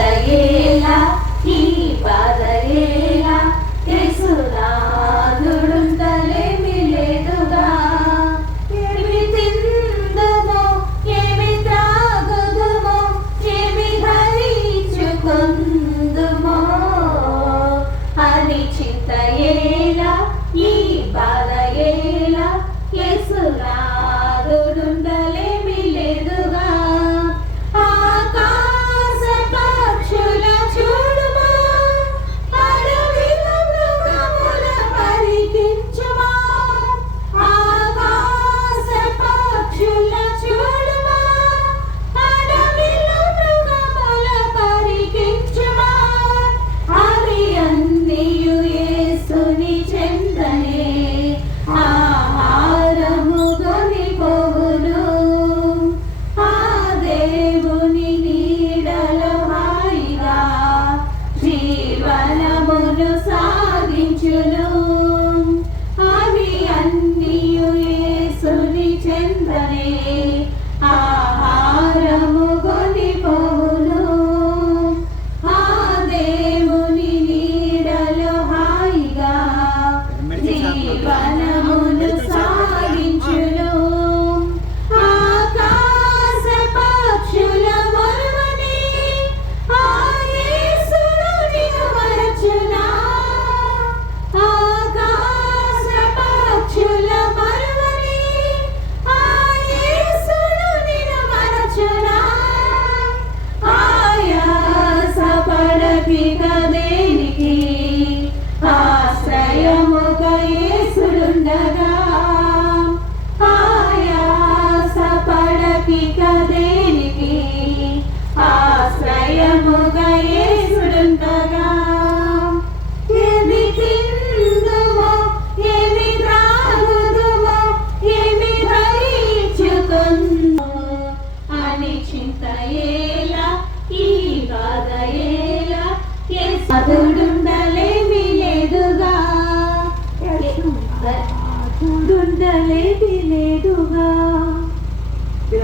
చింతయేలా ఈ బాధయేలా యేసునాథుడుండలేమి లేదుగా. ఏమి తిందుమో ఏమి త్రాగుదుమో ఏమి ధరించుకొందుమో అని చింతయేలా ఈ బాధయేలా యేసునాథుడుండలేమి లేదుగా. ఆకాశ పక్షుల చూడుమా అడవిలో మృగముల పరికించుమా. ఆకాశ పక్షుల చూడుమా అడవిలో మృగముల పరికించుమా. అవి అన్నియు యేసుని చెంతనే ఆహారము కొనిపోవును. ఆ దేవుని నీడలో హాయిగా జీవనమును సాగించును. అవి అన్నియు యేసుని చెంతనే ఆహారము కొనిపోవును. ఆ దేవుని నీడలో హాయిగా జీవనమును సాగించును. ఆకాశ పక్షుల మరువని ఆ యేసును నిన్ను మరచునా. ఆకాశ పక్షుల మరువని ఆ యేసును నిన్ను మరచునా. ఆయాస పడకిక దేనికి ఆశ్రయముగా యేసుడుండగా. ఆయాస పడకిక దేనికి ఆశ్రయముగా యేసుడుండగా. ఏమి తిందుమో ఏమి త్రాగుదుమో ఏమి ధరించుకొందుమో అని చింతయేలా ఈ బాధయేలా యేసుడుండలేమి